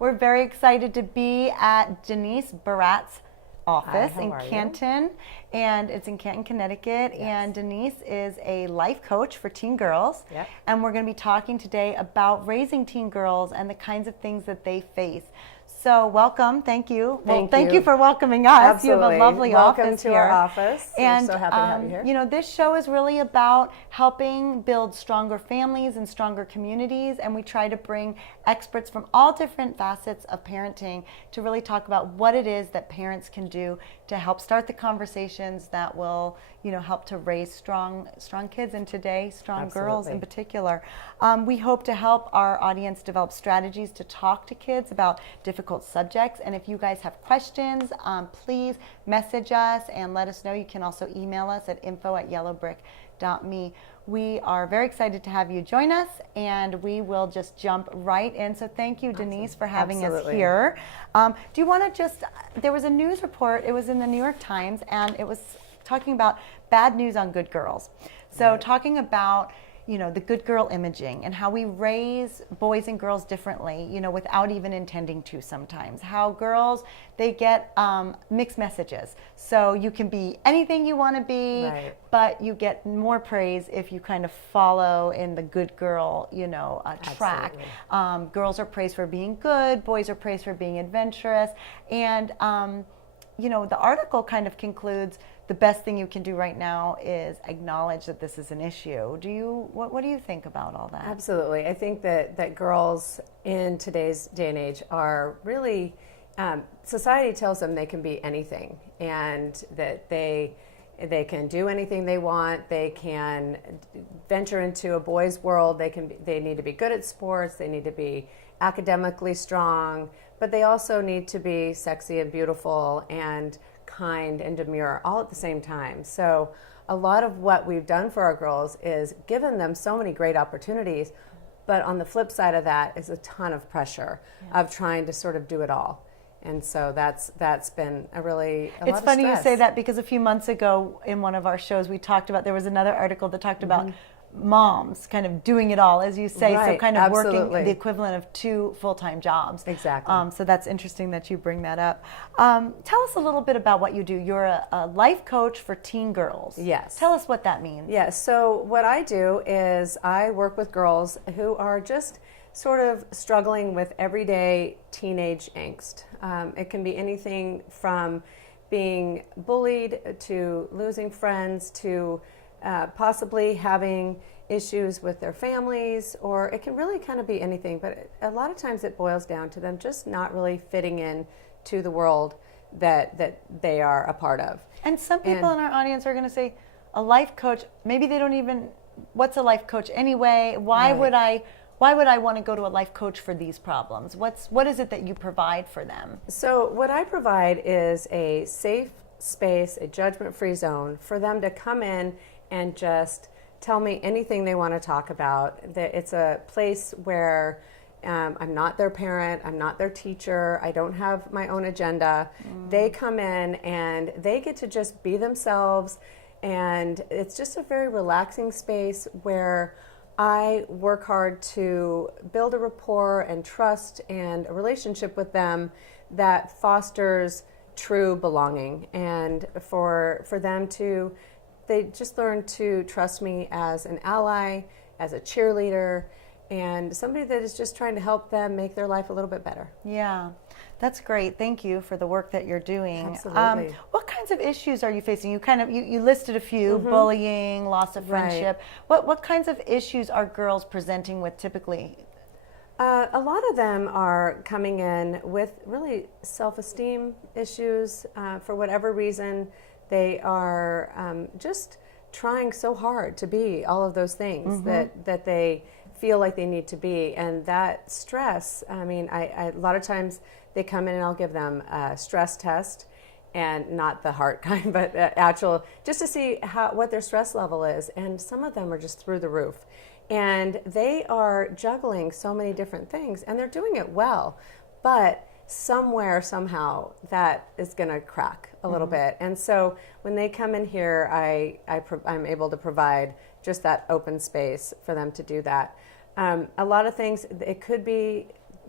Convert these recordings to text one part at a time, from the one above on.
We're very excited to be at Denise Barats' office in Canton, and it's in Canton, Connecticut. Yes. And Denise is a life coach for teen girls. Yep. And we're going to be talking today about raising teen girls and the kinds of things that they face. So welcome, thank you. Thank you for welcoming us. Absolutely. You have a lovely welcome office to here. our office. And we're so happy to have you here. You know, this show is really about helping build stronger families and stronger communities, and we try to bring experts from all different facets of parenting to really talk about what it is that parents can do to help start the conversations that will, you know, help to raise strong kids, and today strong girls in particular. We hope to help our audience develop strategies to talk to kids about difficult subjects. And if you guys have questions, please message us and let us know. You can also email us at info@Yellowbrick.me. We are very excited to have you join us, and we will just jump right in. So thank you, Denise, for having us here. Do you want to just, there was a news report, it was in the New York Times, and it was talking about bad news on good girls. So talking about, you know, the good girl imaging and how we raise boys and girls differently, you know, without even intending to sometimes. How girls, they get mixed messages. So you can be anything you want to be, but you get more praise if you kind of follow in the good girl, you know, track. Girls are praised for being good, boys are praised for being adventurous. And, you know, the article kind of concludes, the best thing you can do right now is acknowledge that this is an issue. What do you think about all that? Absolutely. I think that girls in today's day and age are really, society tells them they can be anything, and that they can do anything they want. They can venture into a boy's world. They need to be good at sports. They need to be academically strong, but they also need to be sexy and beautiful and kind and demure all at the same time. So a lot of what we've done for our girls is given them so many great opportunities, but on the flip side of that is a ton of pressure of trying to sort of do it all. And so that's been a lot of stress. It's funny you say that, because a few months ago in one of our shows we talked about, there was another article that talked about moms kind of doing it all, as you say, so kind of working the equivalent of 2 full-time jobs. Exactly. So that's interesting that you bring that up. Tell us a little bit about what you do. You're a life coach for teen girls. Yes. Tell us what that means. Yes. So what I do is I work with girls who are just sort of struggling with everyday teenage angst. It can be anything from being bullied to losing friends to possibly having issues with their families, or it can really kind of be anything, but a lot of times it boils down to them just not really fitting in to the world that they are a part of. And some people in our audience are going to say, a life coach, maybe they don't even, what's a life coach anyway? Why would I want to go to a life coach for these problems? What is it that you provide for them? So what I provide is a safe space, a judgment-free zone for them to come in and just tell me anything they want to talk about. It's a place where I'm not their parent, I'm not their teacher, I don't have my own agenda. They come in and they get to just be themselves, and it's just a very relaxing space where I work hard to build a rapport and trust and a relationship with them that fosters true belonging, and for them to, they just learn to trust me as an ally, as a cheerleader, and somebody that is just trying to help them make their life a little bit better. Yeah, that's great. Thank you for the work that you're doing. Absolutely. What kinds of issues are you facing? You listed a few: bullying, loss of friendship. What kinds of issues are girls presenting with typically? A lot of them are coming in with really self-esteem issues. For whatever reason, they are just trying so hard to be all of those things that they feel like they need to be. And that stress, I mean, a lot of times they come in and I'll give them a stress test, and not the heart kind, but actual, just to see what their stress level is. And some of them are just through the roof. And they are juggling so many different things, and they're doing it well, but somewhere, somehow, that is going to crack a little bit. And so when they come in here, I'm able to provide just that open space for them to do that. A lot of things, it could be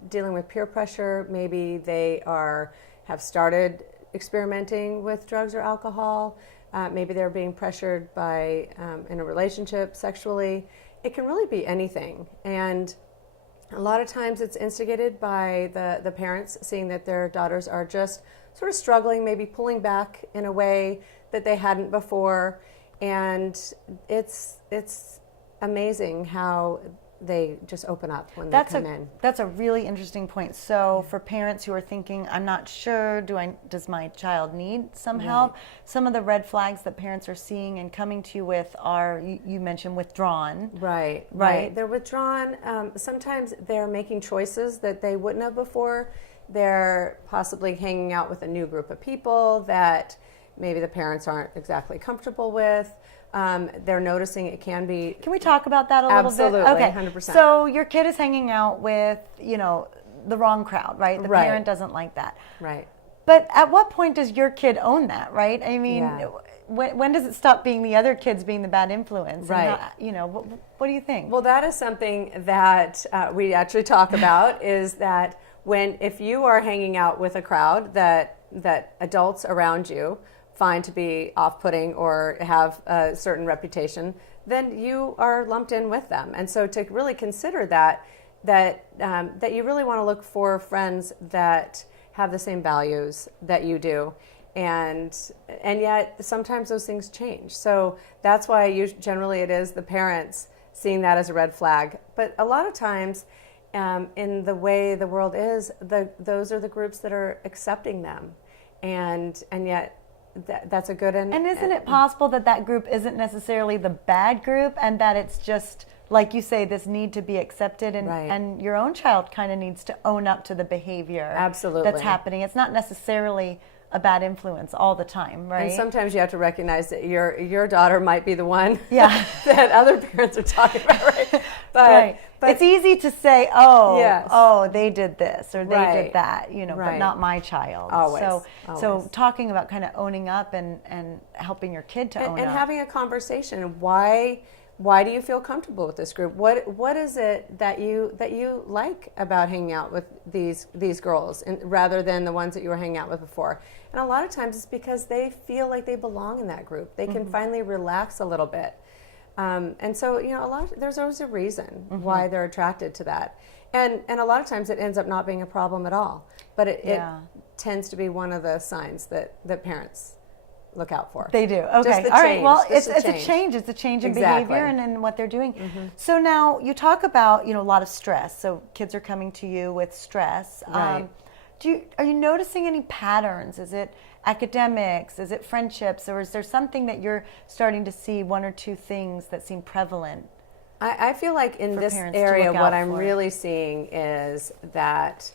dealing with peer pressure. Maybe they have started experimenting with drugs or alcohol. Maybe they're being pressured by in a relationship sexually. It can really be anything. And a lot of times it's instigated by the parents seeing that their daughters are just sort of struggling, maybe pulling back in a way that they hadn't before. And it's amazing how they just open up when they come in. That's a really interesting point. So for parents who are thinking, I'm not sure, does my child need some help? Some of the red flags that parents are seeing and coming to you with are, you mentioned withdrawn. Right. They're withdrawn. Sometimes they're making choices that they wouldn't have before. They're possibly hanging out with a new group of people that maybe the parents aren't exactly comfortable with. They're noticing it can be. Can we talk about that a little bit? Absolutely, Okay. 100%. So your kid is hanging out with, the wrong crowd, right? The parent doesn't like that. Right. But at what point does your kid own that, right? I mean, when does it stop being the other kids being the bad influence? Right. And what do you think? Well, that is something that we actually talk about is that if you are hanging out with a crowd that adults around you find to be off-putting or have a certain reputation, then you are lumped in with them. And so to really consider that you really want to look for friends that have the same values that you do. And yet sometimes those things change. So that's why generally it is the parents seeing that as a red flag. But a lot of times in the way the world is, those are the groups that are accepting them. And yet that's a good and isn't it possible that group isn't necessarily the bad group and that it's just, like you say, this need to be accepted and your own child kind of needs to own up to the behavior that's happening. It's not necessarily a bad influence all the time, right? And sometimes you have to recognize that your daughter might be the one that other parents are talking about, right? But it's easy to say, oh, they did this or they did that, but not my child. Always. So talking about kind of owning up and helping your kid to own up. And having a conversation. Why do you feel comfortable with this group? What is it that you like about hanging out with these girls rather than the ones that you were hanging out with before? And a lot of times it's because they feel like they belong in that group. They can finally relax a little bit. And so, there's always a reason why they're attracted to that. And a lot of times it ends up not being a problem at all. But it tends to be one of the signs that parents look out for. They do. Okay. All right. Well, it's a change. It's a change in behavior and in what they're doing. So now you talk about, a lot of stress. So kids are coming to you with stress. Right. Are you noticing any patterns? Is it academics? Is it friendships? Or is there something that you're starting to see, one or two things that seem prevalent? I feel like in this area, what I'm really seeing is that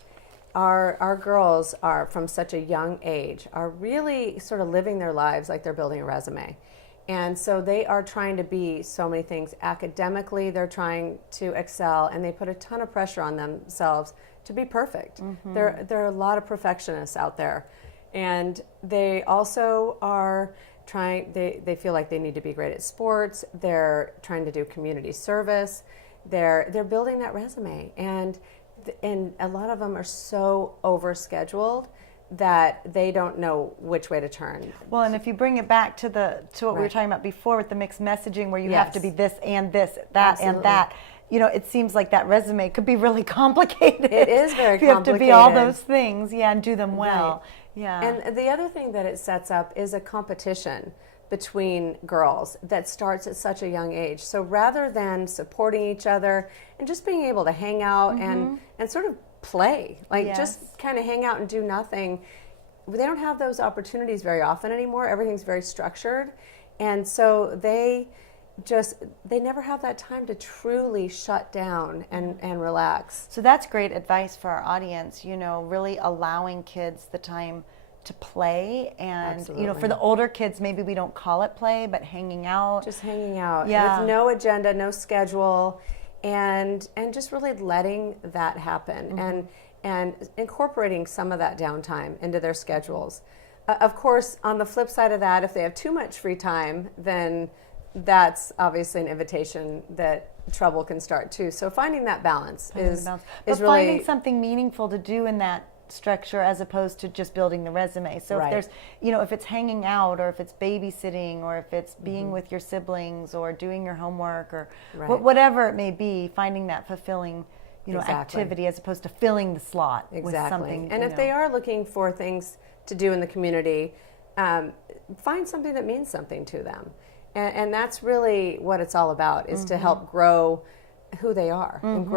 our girls are from such a young age are really sort of living their lives like they're building a resume. And so they are trying to be so many things. Academically, they're trying to excel, and they put a ton of pressure on themselves to be perfect. There are a lot of perfectionists out there. And they also are trying, they feel like they need to be great at sports. They're trying to do community service. They're building that resume. And a lot of them are so overscheduled that they don't know which way to turn. Well, and if you bring it back to what we were talking about before with the mixed messaging, where you have to be this and this, that and that, it seems like that resume could be really complicated. It is very complicated. You have to be all those things, and do them well. Right. Yeah. And the other thing that it sets up is a competition between girls that starts at such a young age. So rather than supporting each other and just being able to hang out and sort of play, just kind of hang out and do nothing, they don't have those opportunities very often anymore. Everything's very structured. And so they never have that time to truly shut down and relax. So that's great advice for our audience, really allowing kids the time to play. And for the older kids, maybe we don't call it play, but hanging out. Just hanging out with no agenda, no schedule, and just really letting that happen and incorporating some of that downtime into their schedules. Of course, on the flip side of that, if they have too much free time, then that's obviously an invitation that trouble can start too. So finding that balance is but really finding something meaningful to do in that structure as opposed to just building the resume. So if there's, if it's hanging out, or if it's babysitting, or if it's being with your siblings, or doing your homework, or whatever it may be, finding that fulfilling activity as opposed to filling the slot with something. And if they are looking for things to do in the community, find something that means something to them. And that's really what it's all about, is to help grow who they are and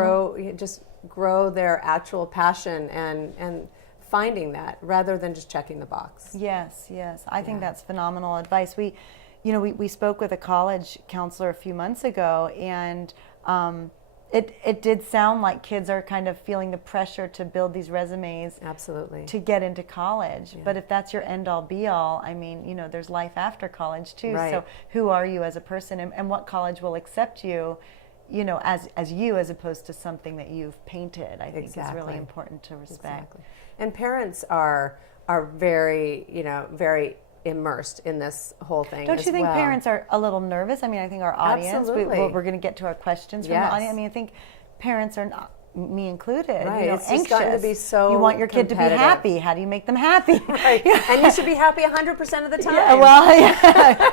grow their actual passion and finding that rather than just checking the box. Yes. I think that's phenomenal advice. We spoke with a college counselor a few months ago, and it did sound like kids are kind of feeling the pressure to build these resumes. Absolutely. To get into college. Yeah. But if that's your end all be all, I mean, there's life after college too. Right. So who are you as a person, and what college will accept you, as you, as opposed to something that you've painted, I think is really important to respect. Exactly. And parents are very, very immersed in this whole thing. Don't you think parents are a little nervous? I mean, I think our audience, we're going to get to our questions from the audience. I mean, I think parents are not, me included, it's anxious. Just gotten to be so you want your kid to be happy. How do you make them happy? Right. And you should be happy 100% of the time.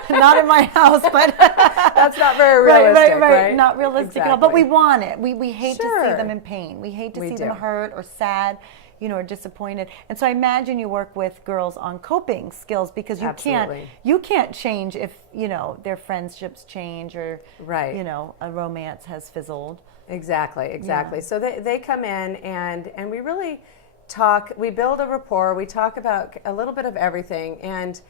Not in my house, but that's not very realistic, right? Not realistic at all. But we want it. We hate to see them in pain. We hate to see them hurt or sad, or disappointed. And so I imagine you work with girls on coping skills, because you can't change if their friendships change, or a romance has fizzled. Exactly. Yeah. So they come in and we really talk. We build a rapport. We talk about a little bit of everything. And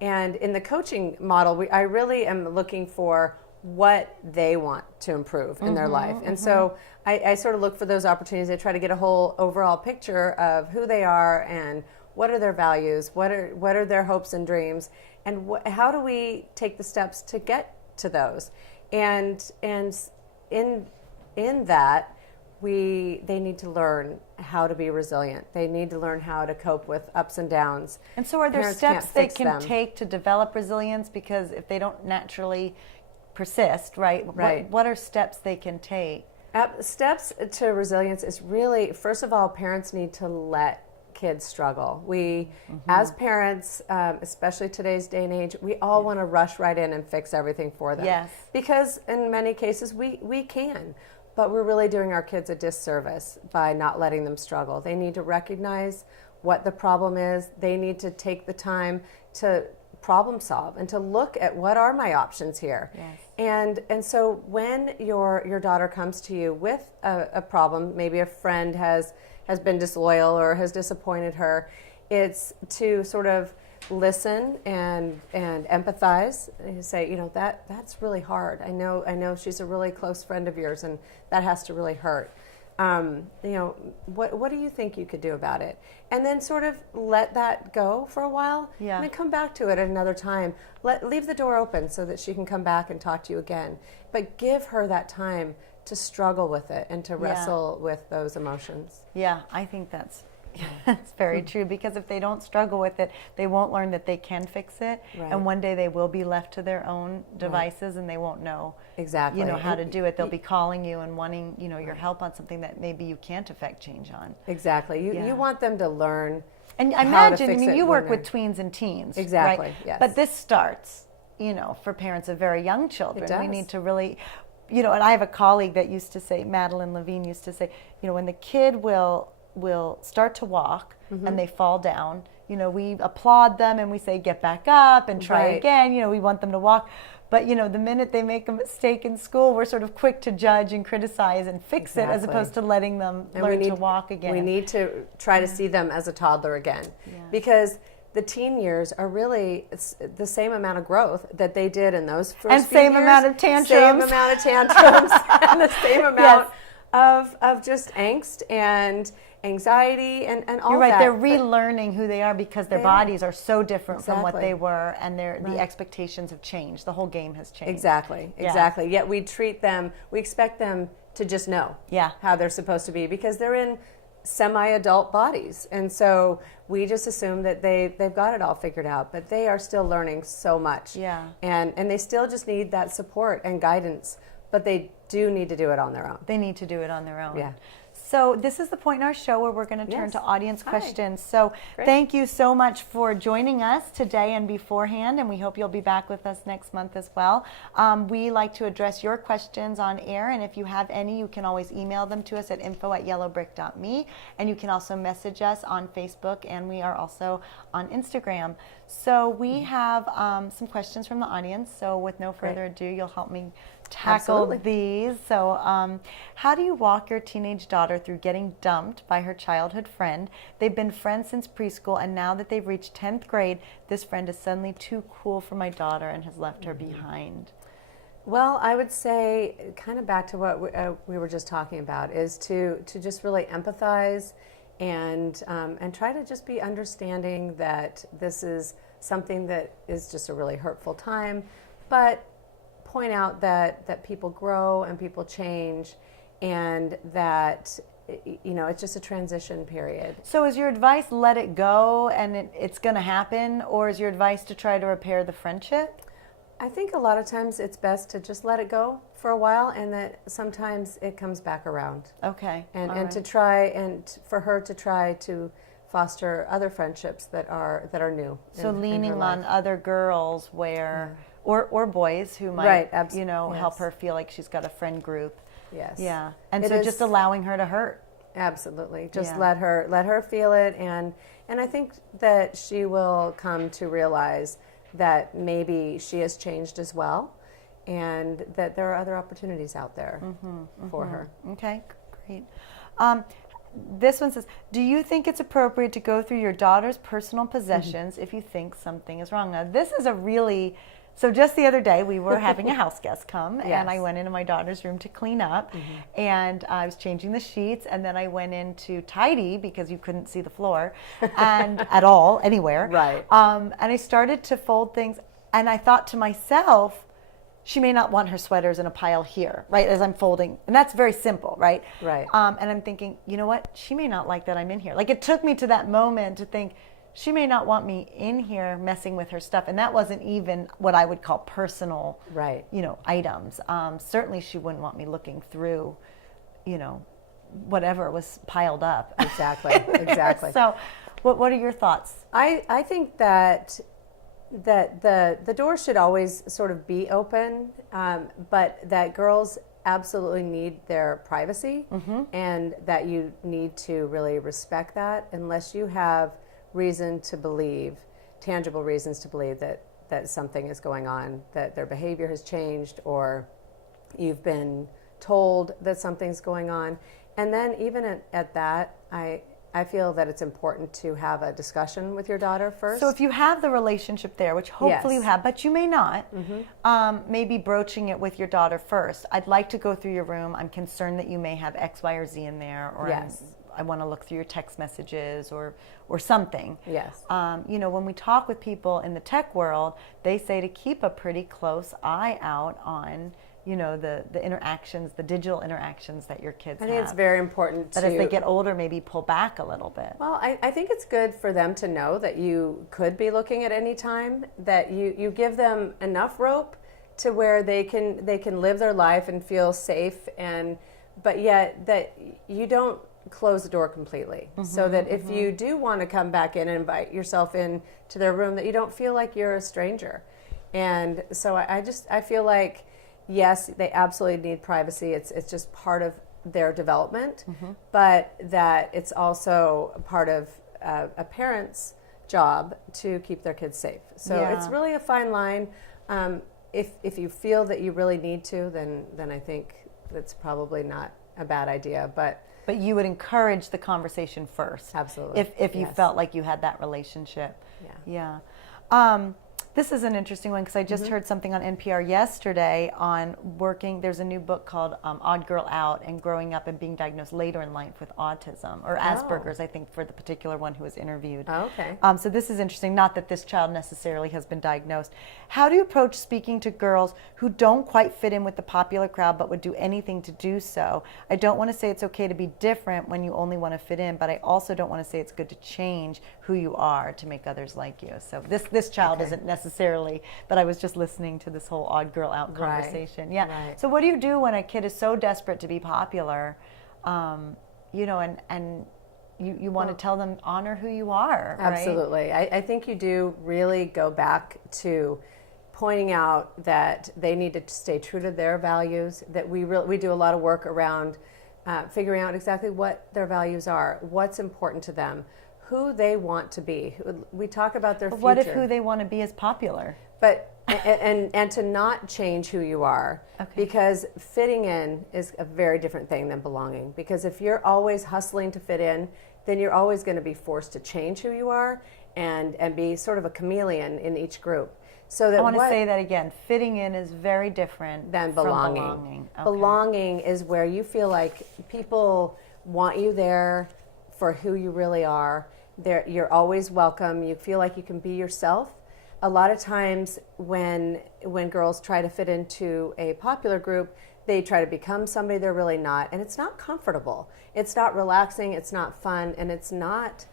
in the coaching model, I really am looking for what they want to improve in their life. And so I sort of look for those opportunities. I try to get a whole overall picture of who they are and what are their values, what are their hopes and dreams, and how do we take the steps to get to those. And in that, they need to learn how to be resilient. They need to learn how to cope with ups and downs. And so are there steps they can take to develop resilience? Because if they don't naturally persist, right? What are steps they can take? Steps to resilience is really, first of all, parents need to let kids struggle. We, as parents, especially today's day and age, we all want to rush right in and fix everything for them. Yes. Because in many cases we can, but we're really doing our kids a disservice by not letting them struggle. They need to recognize what the problem is. They need to take the time to problem solve and to look at what are my options here. Yes. And so when your daughter comes to you with a problem, maybe a friend has been disloyal or has disappointed her, it's to sort of listen and empathize and say, that's really hard. I know she's a really close friend of yours, and that has to really hurt. What do you think you could do about it? And then sort of let that go for a while, and then come back to it at another time. Leave the door open so that she can come back and talk to you again. But give her that time to struggle with it and to wrestle with those emotions. Yeah, I think that's very true, because if they don't struggle with it, they won't learn that they can fix it. Right. And one day they will be left to their own devices, and they won't know how to do it. They'll be calling you and wanting your help on something that maybe you can't affect change on. Exactly. You want them to learn. And I imagine, you work with tweens and teens. Exactly. Right? Yes. But this starts, for parents of very young children. It does. We need to really, and I have a colleague that used to say, Madeline Levine used to say, when the kid will start to walk and they fall down, we applaud them and we say, get back up and try again. We want them to walk. But, the minute they make a mistake in school, we're sort of quick to judge and criticize and fix it, as opposed to letting them learn to walk again. We need to try to see them as a toddler again, because the teen years are really the same amount of growth that they did in those first few years. And same amount of tantrums. And the same amount of just angst and anxiety and all that. You're right. They're relearning who they are, because their bodies are so different from what they were, and the expectations have changed. The whole game has changed. Exactly. Yet we expect them to just know how they're supposed to be, because they're in semi-adult bodies, and so we just assume that they've got it all figured out, but they are still learning so much. And they still just need that support and guidance, but they do need to do it on their own. They need to do it on their own. Yeah. So this is the point in our show where we're going to turn Yes. to audience Hi. questions. So Great. thank you so much for joining us today and beforehand, and we hope you'll be back with us next month as well. We like to address your questions on air, and if you have any, you can always email them to us at info@Yellowbrick.me, and you can also message us on Facebook, and we are also on Instagram. So we have some questions from the audience, so with no further ado, you'll help me tackle Absolutely. these. So how do you walk your teenage daughter through getting dumped by her childhood friend? They've been friends since preschool, and now that they've reached 10th grade, this friend is suddenly too cool for my daughter and has left her behind. Well, I would say, kind of back to what we were just talking about, is to just really empathize and try to just be understanding that this is something that is just a really hurtful time, but point out that people grow and people change, and that it's just a transition period. So is your advice let it go and it's going to happen, or is your advice to try to repair the friendship? I think a lot of times it's best to just let it go for a while, and that sometimes it comes back around. Okay. And all and right. to try, and for her to try to foster other friendships that are new. So in her leaning life. on other girls where, or boys who might, Right, help yes. her feel like she's got a friend group. Yes. Yeah. And It so is- just allowing her to hurt. Absolutely. Just Yeah. let her feel it, and I think that she will come to realize that maybe she has changed as well, and that there are other opportunities out there for her. Okay, great. This one says, do you think it's appropriate to go through your daughter's personal possessions if you think something is wrong? Now, this is a really, so just the other day we were having a house guest come, and I Yes. went into my daughter's room to clean up, and I was changing the sheets, and then I went in to tidy because you couldn't see the floor and at all, anywhere. Right. And I started to fold things, and I thought to myself, she may not want her sweaters in a pile here, right, as I'm folding. And that's very simple, right? Right. And I'm thinking, you know what? She may not like that I'm in here. Like, it took me to that moment to think, she may not want me in here messing with her stuff. And that wasn't even what I would call personal, Right. items. Certainly she wouldn't want me looking through, whatever was piled up. Exactly. Exactly. So what are your thoughts? I think that the door should always sort of be open, but that girls absolutely need their privacy, and that you need to really respect that, unless you have reason to believe, tangible reasons to believe that something is going on, that their behavior has changed, or you've been told that something's going on. And then even at that, I feel that it's important to have a discussion with your daughter first. So if you have the relationship there, which hopefully Yes. you have, but you may not, maybe broaching it with your daughter first. I'd like to go through your room. I'm concerned that you may have X, Y, or Z in there, or Yes. I want to look through your text messages or something. Yes. When we talk with people in the tech world, they say to keep a pretty close eye out on, the interactions, the digital interactions that your kids I have. think it's very important But to... as they get older, maybe pull back a little bit. Well, I think it's good for them to know that you could be looking at any time, that you give them enough rope to where they can live their life and feel safe, but yet that you don't close the door completely, so that if you do want to come back in and invite yourself in to their room, that you don't feel like you're a stranger. And so I feel like, yes, they absolutely need privacy. It's just part of their development, but that it's also part of a parent's job to keep their kids safe. So Yeah. it's really a fine line. If you feel that you really need to, then I think that's probably not a bad idea. But you would encourage the conversation first. Absolutely. If you Yes. felt like you had that relationship. Yeah. Yeah. This is an interesting one because I just heard something on NPR yesterday on working. There's a new book called Odd Girl Out, and growing up and being diagnosed later in life with autism or Asperger's, I think, for the particular one who was interviewed. Oh, okay. So this is interesting. Not that this child necessarily has been diagnosed. How do you approach speaking to girls who don't quite fit in with the popular crowd but would do anything to do so? I don't want to say it's okay to be different when you only want to fit in, but I also don't want to say it's good to change who you are to make others like you. So this child Okay. isn't necessarily necessarily, but I was just listening to this whole odd girl out Right. conversation. Yeah. Right. So what do you do when a kid is so desperate to be popular, you know, and you want to tell them honor who you are, right? Absolutely. I think you do really go back to pointing out that they need to stay true to their values, that we do a lot of work around figuring out exactly what their values are, what's important to them, who they want to be. We talk about their But future. what if who they want to be is popular? But and to not change who you are, Okay. because fitting in is a very different thing than belonging. Because if you're always hustling to fit in, then you're always going to be forced to change who you are and be sort of a chameleon in each group. So that I want to say that again. Fitting in is very different than from belonging. belonging. Okay. Belonging is where you feel like people want you there for who you really are. You're always welcome. You feel like you can be yourself. A lot of times when girls try to fit into a popular group, they try to become somebody they're really not, and it's not comfortable. It's not relaxing, it's not fun, and it's not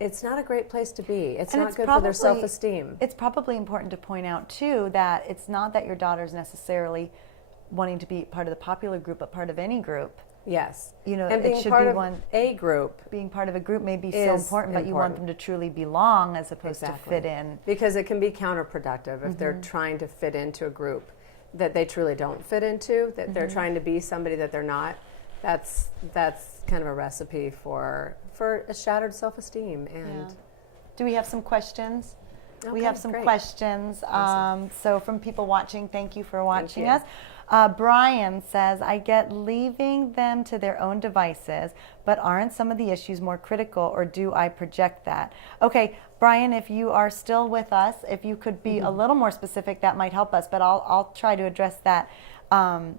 a great place to be. It's And not it's good for their self-esteem. It's probably important to point out too that it's not that your daughter's necessarily wanting to be part of the popular group, but part of any group. Yes. You know, and it being should part be of one. a group. Being part of a group may be so Is important, but you want them important. to truly belong as opposed to Exactly. fit in. Because it can be counterproductive if they're trying to fit into a group that they truly don't fit into, that they're trying to be somebody that they're not. That's kind of a recipe for a shattered self-esteem. And Do we have some questions? We Okay, have some great. questions. Awesome. So from people watching, thank you for watching you. us. Brian says, I get leaving them to their own devices, but aren't some of the issues more critical, or do I project that? Okay, Brian, if you are still with us, if you could be a little more specific, that might help us, but I'll try to address that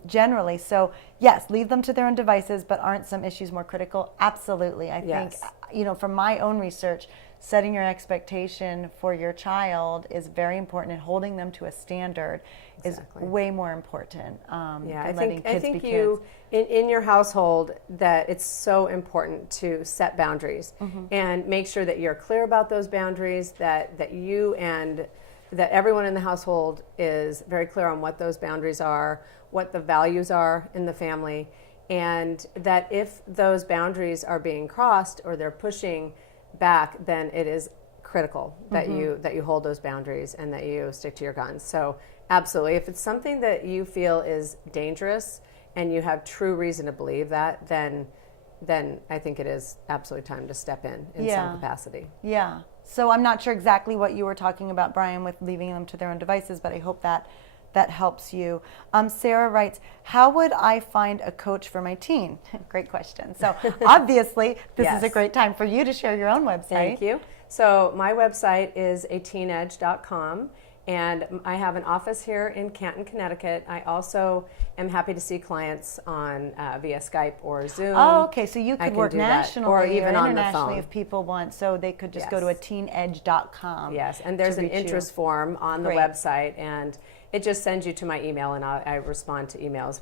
generally. So yes, leave them to their own devices, but aren't some issues more critical? Absolutely. I think, Yes. you know, from my own research, setting your expectation for your child is very important, and holding them to a standard Exactly. is way more important Yeah, than I letting think I kids think be you kids. in your household that it's so important to set boundaries and make sure that you're clear about those boundaries, that you and that everyone in the household is very clear on what those boundaries are, what the values are in the family, and that if those boundaries are being crossed or they're pushing back, then it is critical that you hold those boundaries and that you stick to your guns. So absolutely, if it's something that you feel is dangerous and you have true reason to believe that, then I think it is absolutely time to step in some capacity. Yeah. So I'm not sure exactly what you were talking about, Brian, with leaving them to their own devices, but I hope that helps you. Sarah writes, how would I find a coach for my teen? Great question. So obviously, this is a Yes. great time for you to share your own website. Thank you. So my website is ateenedge.com, and I have an office here in Canton, Connecticut. I also am happy to see clients on via Skype or Zoom. Oh, okay. So you I could can work do that. nationally Or even on the internationally phone. if people want. So they could just go to Yes. ateenedge.com. Yes, and there's to an reach you. interest form on the Great. website, and it just sends you to my email, and I respond to emails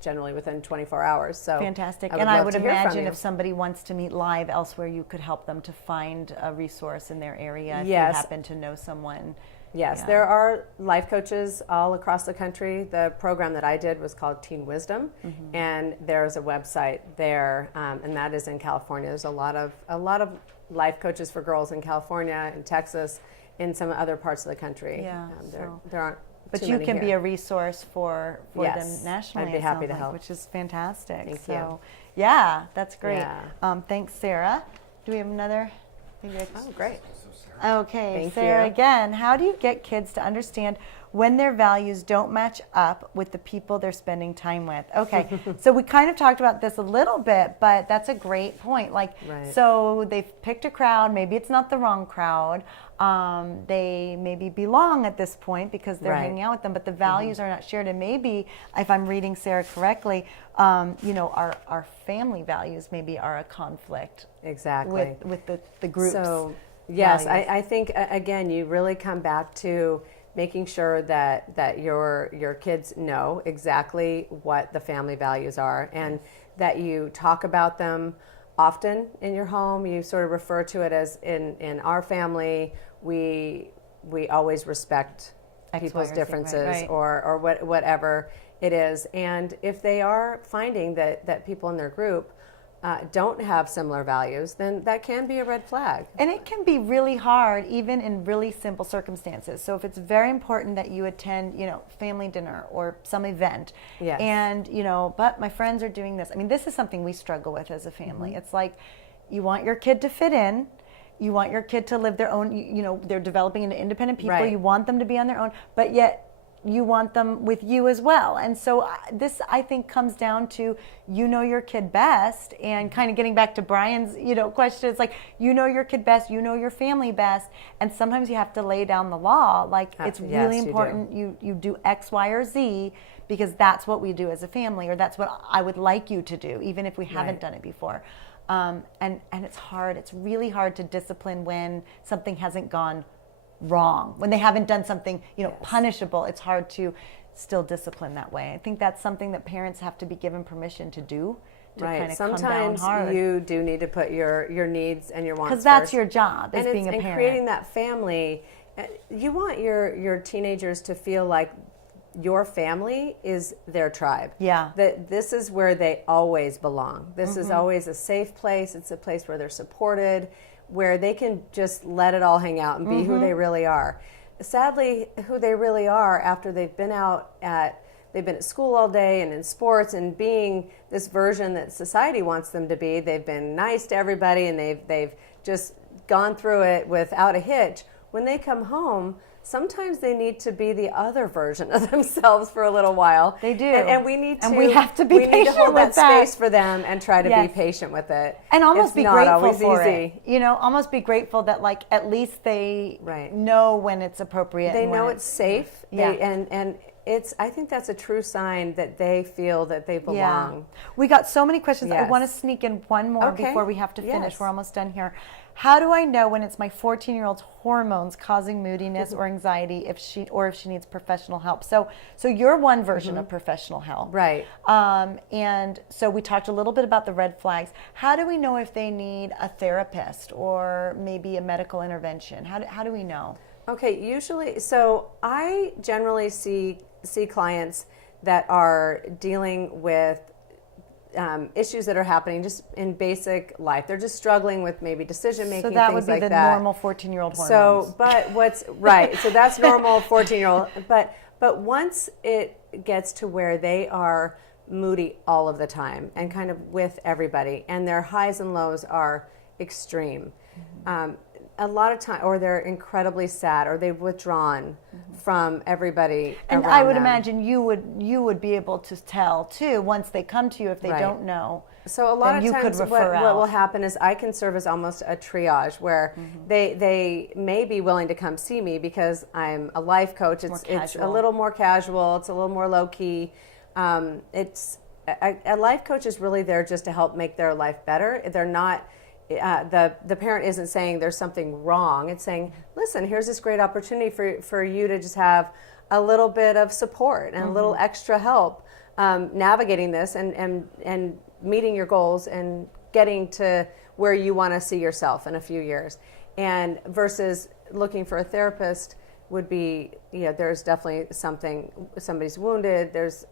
generally within 24 hours. So Fantastic. I and I love would to hear from imagine you. if somebody wants to meet live elsewhere, you could help them to find a resource in their area if Yes. you happen to know someone. Yes, Yeah. there are life coaches all across the country. The program that I did was called Teen Wisdom, and there's a website there, and that is in California. There's a lot of life coaches for girls in California, in Texas, in some other parts of the country. Yeah, There aren't. But too you many can be here. a resource for Yes, them nationally. I'd be it happy sounds to like, help. which is fantastic. Thank so, you. yeah, that's great. Yeah. Thanks, Sarah. Do we have another? Oh, great. Okay, Thank Sarah, you. again, how do you get kids to understand when their values don't match up with the people they're spending time with? Okay, so we kind of talked about this a little bit, but that's a great point. Like, Right. so they've picked a crowd, maybe it's not the wrong crowd. They maybe belong at this point because they're Right. hanging out with them, but the values are not shared. And maybe, if I'm reading Sarah correctly, you know, our family values maybe are a conflict Exactly. with the groups. So, yes, values. I think, again, you really come back to making sure that your kids know exactly what the family values are, and that you talk about them often in your home. You sort of refer to it as in our family, we we always respect X, people's Y, or Z, differences, right. or whatever it is. And if they are finding that people in their group don't have similar values, then that can be a red flag. And it can be really hard, even in really simple circumstances. So if it's very important that you attend, family dinner or some event, Yes. and, but my friends are doing this. I mean, this is something we struggle with as a family. Mm-hmm. It's like, you want your kid to fit in. You want your kid to live their own, they're developing into independent people. Right. You want them to be on their own, but yet you want them with you as well. And so this, I think, comes down to your kid best, and kind of getting back to Brian's question. It's like, your kid best, your family best, and sometimes you have to lay down the law. Like, it's really important you do X, Y, or Z, because that's what we do as a family, or that's what I would like you to do, even if we haven't done it before. And it's hard. It's really hard to discipline when something hasn't gone wrong, when they haven't done something punishable. It's hard to still discipline that way. I think that's something that parents have to be given permission to do, to kind of Sometimes come down hard. you do need to put your needs and your wants because that's first. your job as being a parent. And creating that family, you want your teenagers to feel like your family is their tribe. Yeah. That this is where they always belong. This is always a safe place. It's a place where they're supported, where they can just let it all hang out and be who they really are. Sadly, who they really are after they've been at school all day and in sports and being this version that society wants them to be. They've been nice to everybody, and they've just gone through it without a hitch. When they come home, sometimes they need to be the other version of themselves for a little while. They do. And we need to. And we have to be patient We need to hold with that that. space for them and try to Yes. be patient with it. And almost It's be not grateful always for easy. it. Almost be grateful that, like, at least they Right. know when it's appropriate. They and when know it's safe. Yeah. And I think that's a true sign that they feel that they belong. Yeah. We got so many questions. I Yes. want to sneak in one more Okay. before we have to finish. Yes. We're almost done here. How do I know when it's my 14-year-old's hormones causing moodiness or anxiety, if she needs professional help? So you're one version of professional help. Right. And so we talked a little bit about the red flags. How do we know if they need a therapist or maybe a medical intervention? How do we know? Okay, usually, so I generally see clients that are dealing with issues that are happening just in basic life. They're just struggling with maybe decision making. So that would things be like the that. normal 14-year-old hormones. So, but what's right? So that's normal 14-year-old. But once it gets to where they are moody all of the time and kind of with everybody, and their highs and lows are extreme. A lot of time, or they're incredibly sad, or they've withdrawn from everybody. And around I would them. imagine you would be able to tell too once they come to you if they Right. don't know. So a lot then of you times could what refer out. will happen is I can serve as almost a triage where they may be willing to come see me because I'm a life coach. It's a casual. little more casual. It's a little more low key. It's a life coach is really there just to help make their life better. They're not. The parent isn't saying there's something wrong. It's saying, listen, here's this great opportunity for you to just have a little bit of support and a little extra help navigating this and meeting your goals and getting to where you want to see yourself in a few years. And versus looking for a therapist would be, there's definitely somebody's wounded, there's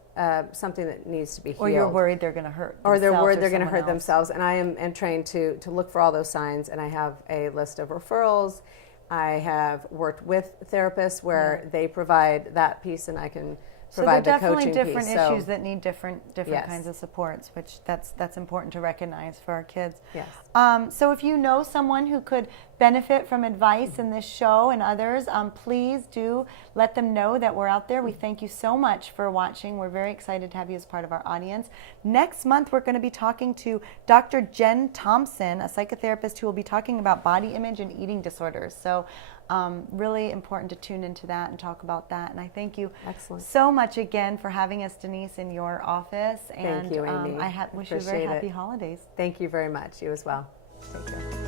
something that needs to be healed. Or you're worried they're going to hurt Or they're themselves worried they're going to someone hurt else. themselves. And I am trained to look for all those signs, and I have a list of referrals. I have worked with therapists where they provide that piece, and I can provide the coaching piece. So there are definitely different issues that need different Yes. kinds of supports, which that's important to recognize for our kids. Yes. So if you know someone who could benefit from advice in this show and others, please do let them know that we're out there. We thank you so much for watching. We're very excited to have you as part of our audience. Next month, we're going to be talking to Dr. Jen Thompson, a psychotherapist who will be talking about body image and eating disorders. So really important to tune into that and talk about that. And I thank you so much again for having us, Denise, in your office. Thank you, Amy. I wish you a very Appreciate happy it. holidays. Thank you very much. You as well. Take care.